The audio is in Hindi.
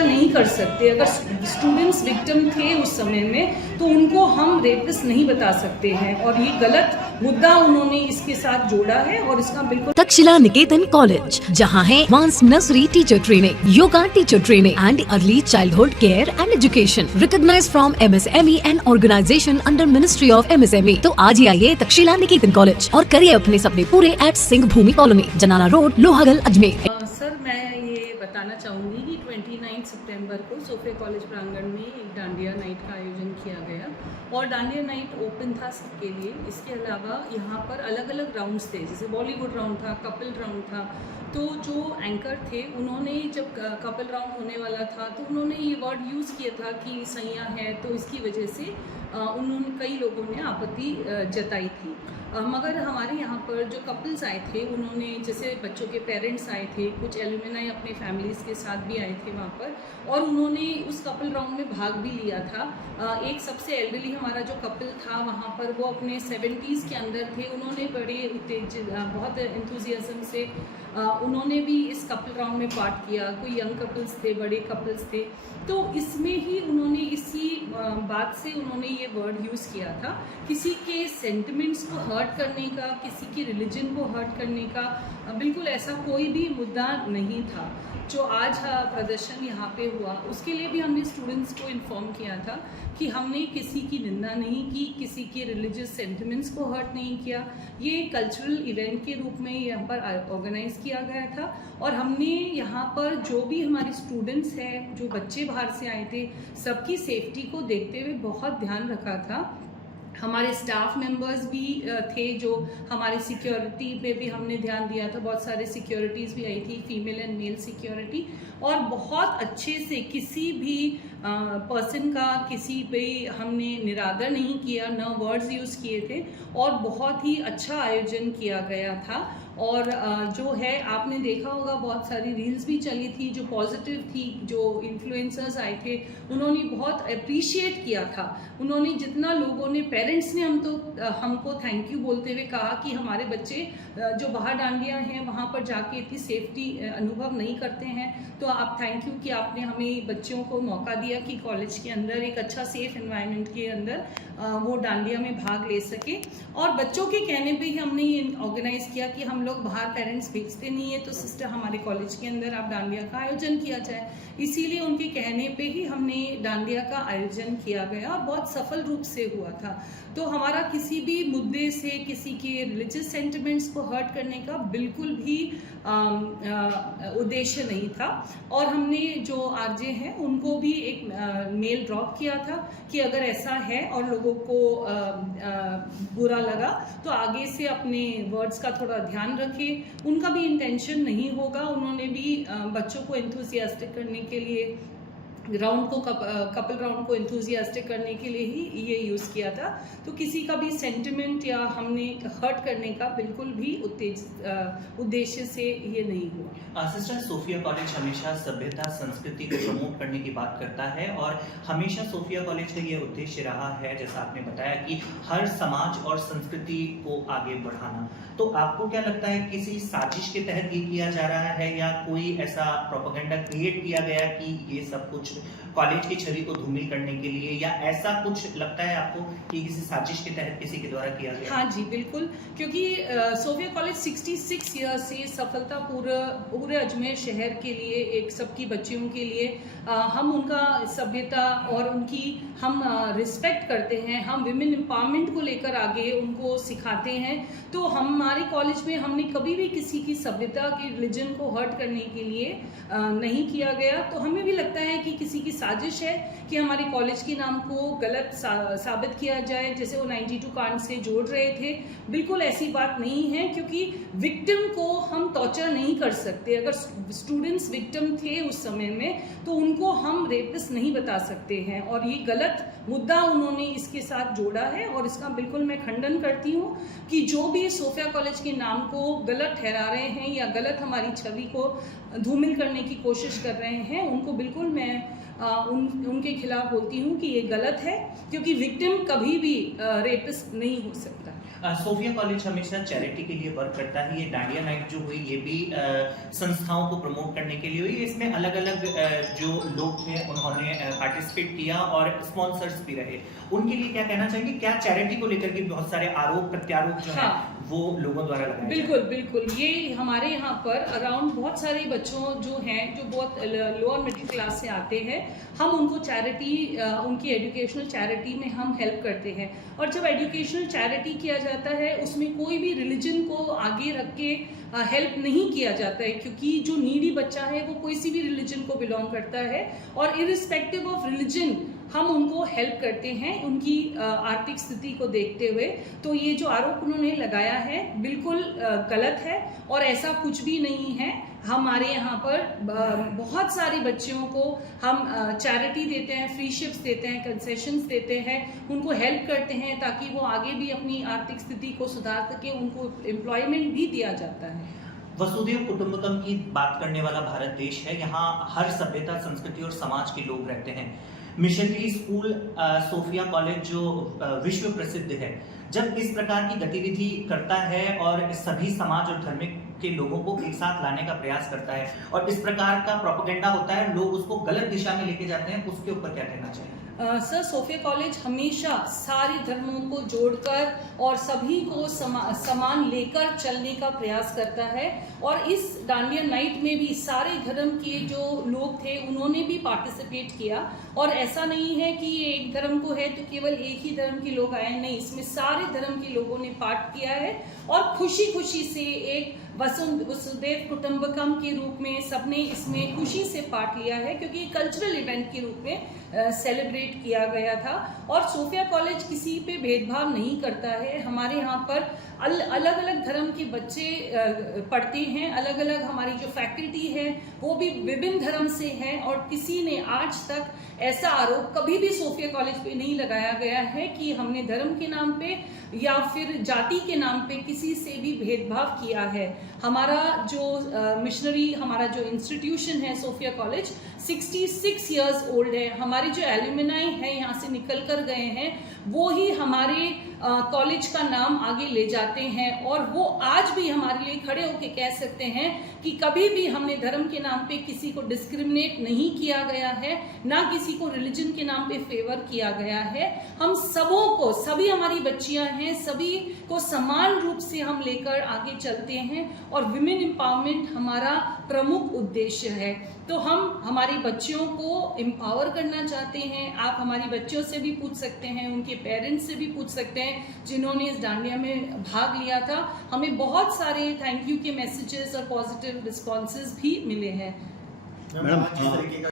टॉर्चर नहीं कर सकते। अगर स्टूडेंट्स विक्टिम थे उस समय में तो उनको हम रेपिस्ट नहीं बता सकते हैं, और ये गलत मुद्दा उन्होंने इसके साथ जोड़ा है और इसका बिल्कुल। तक्षशिला निकेतन कॉलेज, जहां है advance nursery teacher training, yoga teacher training and early childhood care and education, recognised from MSME and organisation under ministry of MSME। तो आज ही आइए तक्षशिला निकेतन कॉलेज और करिए अपने सपने पूरे एट सिंह भूमि कॉलोनी, जनाना रोड, लोहागल, अजमेर। सर, मैं ये बताना चाहूँगी कि 29 सितंबर को सोफिया कॉलेज प्रांगण में एक डांडिया नाइट का आयोजन किया गया और डांडिया नाइट ओपन था सबके लिए। इसके अलावा यहाँ पर अलग अलग राउंड्स थे, जैसे बॉलीवुड राउंड था, कपल राउंड था। तो जो एंकर थे उन्होंने जब कपल राउंड होने वाला था तो उन्होंने ये वर्ड यूज़ किया था कि सैया है, तो इसकी वजह से उन्होंने कई लोगों ने आपत्ति जताई थी। मगर हमारे यहाँ पर जो कपल्स आए थे उन्होंने, जैसे बच्चों के पेरेंट्स आए थे, कुछ एलुमनाई अपने फैमिलीज़ के साथ भी आए थे वहाँ पर, और उन्होंने उस कपल राउंड में भाग भी लिया था। एक सबसे एल्डरली हमारा जो कपल था वहाँ पर, वो अपने 70s के अंदर थे। उन्होंने बड़े उत्तेजित, बहुत एंथुजियाज्म से उन्होंने भी इस कपल राउंड में पार्ट किया। कोई यंग कपल्स थे, बड़े कपल्स थे। तो इसमें ही उन्होंने इसी बात से उन्होंने ये वर्ड यूज़ किया था, किसी के सेंटिमेंट्स को हर्ट करने का, किसी की रिलीजन को हर्ट करने का बिल्कुल ऐसा कोई भी मुद्दा नहीं था। जो आज प्रदर्शन यहाँ पे हुआ उसके लिए भी हमने स्टूडेंट्स को इन्फॉर्म किया था कि हमने किसी की निंदा नहीं की, किसी के रिलीजियस सेंटिमेंट्स को हर्ट नहीं किया। ये कल्चरल इवेंट के रूप में यहाँ पर ऑर्गेनाइज किया गया था और हमने यहाँ पर जो भी हमारे स्टूडेंट्स हैं, जो बच्चे बाहर से आए थे, सबकी सेफ्टी को देखते हुए बहुत ध्यान रखा था। हमारे स्टाफ मेंबर्स भी थे, जो हमारी सिक्योरिटी पे भी हमने ध्यान दिया था। बहुत सारे सिक्योरिटीज़ भी आई थी, फीमेल एंड मेल सिक्योरिटी, और बहुत अच्छे से किसी भी पर्सन का किसी पे हमने निरादर नहीं किया, न वर्ड्स यूज़ किए थे, और बहुत ही अच्छा आयोजन किया गया था। और जो है, आपने देखा होगा बहुत सारी रील्स भी चली थी जो पॉजिटिव थी, जो इन्फ्लुएंसर्स आए थे उन्होंने बहुत अप्रिशिएट किया था। उन्होंने, जितना लोगों ने, पेरेंट्स ने हमको थैंक यू बोलते हुए कहा कि हमारे बच्चे जो बाहर डांडिया हैं वहाँ पर जाके इतनी सेफ्टी अनुभव नहीं करते हैं, तो आप थैंक यू कि आपने हमें बच्चों को मौका दिया कि कॉलेज के अंदर एक अच्छा सेफ एनवायरनमेंट के अंदर वो डांडिया में भाग ले सके। और बच्चों के कहने पे ही हमने ये ऑर्गेनाइज किया कि हम लोग बाहर पेरेंट्स भेजते नहीं है, तो सिस्टर हमारे कॉलेज के अंदर आप डांडिया का आयोजन किया जाए। इसीलिए उनके कहने पे ही हमने डांडिया का आयोजन किया गया और बहुत सफल रूप से हुआ था। तो हमारा किसी भी मुद्दे से किसी के रिलीजियस सेंटिमेंट्स को हर्ट करने का बिल्कुल भी उद्देश्य नहीं था। और हमने जो आरजे हैं उनको भी एक मेल ड्रॉप किया था कि अगर ऐसा है और लोगों को बुरा लगा तो आगे से अपने वर्ड्स का थोड़ा ध्यान रखें। उनका भी इंटेंशन नहीं होगा, उन्होंने भी बच्चों को एंथुसियास्टिक करने के लिए, राउंड को, कपल राउंड को एंथुसियास्टिक करने के लिए ही ये यूज़ किया था। तो किसी का भी सेंटिमेंट या हमने हर्ट करने का बिल्कुल भी उद्देश्य से ये नहीं हुआ। सिस्टर, सोफिया कॉलेज हमेशा सभ्यता संस्कृति को प्रमोट करने की बात करता है और हमेशा सोफिया कॉलेज का ये उद्देश्य रहा है, जैसा आपने बताया, कि हर समाज और संस्कृति को आगे बढ़ाना। तो आपको क्या लगता है, किसी साजिश के तहत ये किया जा रहा है या कोई ऐसा प्रोपेगेंडा क्रिएट किया गया कि ये सब कुछ कॉलेज की छवि को धूमिल करने के लिए, या ऐसा कुछ लगता है आपको कि किसी साजिश के तहत किसी के द्वारा किया गया? हाँ जी, बिल्कुल, क्योंकि सोफिया कॉलेज 66 ईयर से सफलता पूरे अजमेर शहर के लिए, एक सबकी बच्चियों के लिए, हम उनका सभ्यता और उनकी हम रिस्पेक्ट करते हैं। हम विमेन एम्पावरमेंट को लेकर आगे उनको सिखाते हैं। तो हमारे कॉलेज में हमने कभी भी किसी की सभ्यता की, रिलीजन को हर्ट करने के लिए नहीं किया गया। तो हमें भी लगता है कि किसी की साजिश है कि हमारे कॉलेज के नाम को गलत साबित किया जाए, जैसे वो 92 कांड से जोड़ रहे थे। बिल्कुल ऐसी बात नहीं है, क्योंकि विक्टिम को हम टॉर्चर नहीं कर सकते। अगर स्टूडेंट्स विक्टिम थे उस समय में तो उनको हम रेपिस्ट नहीं बता सकते हैं, और ये गलत मुद्दा उन्होंने इसके साथ जोड़ा है। और इसका बिल्कुल मैं खंडन करती हूँ कि जो भी सोफिया कॉलेज के नाम को गलत ठहरा रहे हैं या गलत हमारी छवि को धूमिल करने की कोशिश कर रहे हैं, उनको बिल्कुल मैं उनके खिलाफ बोलती हूँ कि ये गलत है, क्योंकि विक्टिम कभी भी रेपिस्ट नहीं हो सकता। सोफिया कॉलेज हमेशा चैरिटी के लिए वर्क करता है। ये डांडिया नाइट जो हुई ये भी संस्थाओं को प्रमोट करने के लिए हुई। इसमें अलग अलग जो लोग थे उन्होंने पार्टिसिपेट किया और स्पॉन्सर्स भी रहे। उनके लिए क्या कहना चाहेंगे? क्या चैरिटी को लेकर के बहुत सारे आरोप प्रत्यारोप जो है वो लोगों द्वारा लगाए? बिल्कुल बिल्कुल, ये हमारे यहाँ पर अराउंड बहुत सारे बच्चों जो हैं जो बहुत लोअर मिडिल क्लास से आते हैं, हम उनको चैरिटी, उनकी एजुकेशनल चैरिटी में हम हेल्प करते हैं। और जब एजुकेशनल चैरिटी किया जाता है उसमें कोई भी रिलीजन को आगे रख के हेल्प नहीं किया जाता है, क्योंकि जो नीडी बच्चा है वो कोई सी भी रिलीजन को बिलोंग करता है और इरिस्पेक्टिव ऑफ रिलीजन हम उनको हेल्प करते हैं उनकी आर्थिक स्थिति को देखते हुए। तो ये जो आरोप उन्होंने लगाया है बिल्कुल गलत है और ऐसा कुछ भी नहीं है। हमारे यहाँ पर बहुत सारे बच्चों को हम चैरिटी देते हैं, फ्री शिप्स देते हैं, कंसेशंस देते हैं, उनको हेल्प करते हैं ताकि वो आगे भी अपनी आर्थिक स्थिति को सुधार सके, उनको एम्प्लॉयमेंट भी दिया जाता है। वसुधैव कुटुंबकम की बात करने वाला भारत देश है। यहाँ हर सभ्यता, संस्कृति और समाज के लोग रहते हैं। मिशनरी स्कूल सोफिया कॉलेज जो विश्व प्रसिद्ध है, जब इस प्रकार की गतिविधि करता है और सभी समाज और धर्म के लोगों को एक साथ लाने का प्रयास करता है और इस प्रकार का प्रोपेगेंडा होता है, लोग उसको गलत दिशा में लेके जाते हैं, उसके ऊपर क्या कहना चाहिए? सर, सोफिया कॉलेज हमेशा सारे धर्मों को जोड़कर और सभी को समान लेकर चलने का प्रयास करता है। और इस डांडिया नाइट में भी सारे धर्म के जो लोग थे उन्होंने भी पार्टिसिपेट किया। और ऐसा नहीं है कि ये एक धर्म को है तो केवल एक ही धर्म के लोग आए, नहीं, इसमें सारे धर्म के लोगों ने पार्ट किया है और खुशी खुशी से एक वसुधैव कुटुंबकम के रूप में सबने इसमें खुशी से पार्ट लिया है, क्योंकि कल्चरल इवेंट के रूप में सेलिब्रेट किया गया था। और सोफिया कॉलेज किसी पे भेदभाव नहीं करता है। हमारे यहाँ पर अलग अलग धर्म के बच्चे पढ़ते हैं, अलग अलग हमारी जो फैकल्टी है वो भी विभिन्न धर्म से है और किसी ने आज तक ऐसा आरोप कभी भी सोफिया कॉलेज पे नहीं लगाया गया है कि हमने धर्म के नाम पे या फिर जाति के नाम पे किसी से भी भेदभाव किया है। हमारा जो मिशनरी, हमारा जो इंस्टीट्यूशन है सोफिया कॉलेज 66 इयर्स ओल्ड है। हमारे जो एल्यूमिनाई है यहाँ से निकल कर गए हैं वो ही हमारे कॉलेज का नाम आगे ले जाते हैं और वो आज भी हमारे लिए खड़े होकर कह सकते हैं कि कभी भी हमने धर्म के नाम पे किसी को डिस्क्रिमिनेट नहीं किया गया है, ना किसी को रिलीजन के नाम पे फेवर किया गया है। हम सबों को, सभी हमारी बच्चियां हैं, सभी को समान रूप से हम लेकर आगे चलते हैं और विमेन एम्पावरमेंट हमारा प्रमुख उद्देश्य है। तो हम हमारी बच्चियों को एम्पावर करना चाहते हैं। आप हमारी बच्चियों से भी पूछ सकते हैं, उनके पेरेंट्स से भी पूछ सकते हैं जिन्होंने इस डांडिया में भाग लिया था। हमें बहुत सारे थैंक यू के मैसेजेस और पॉजिटिव रिस्पॉन्सेज भी मिले हैं। मैडम,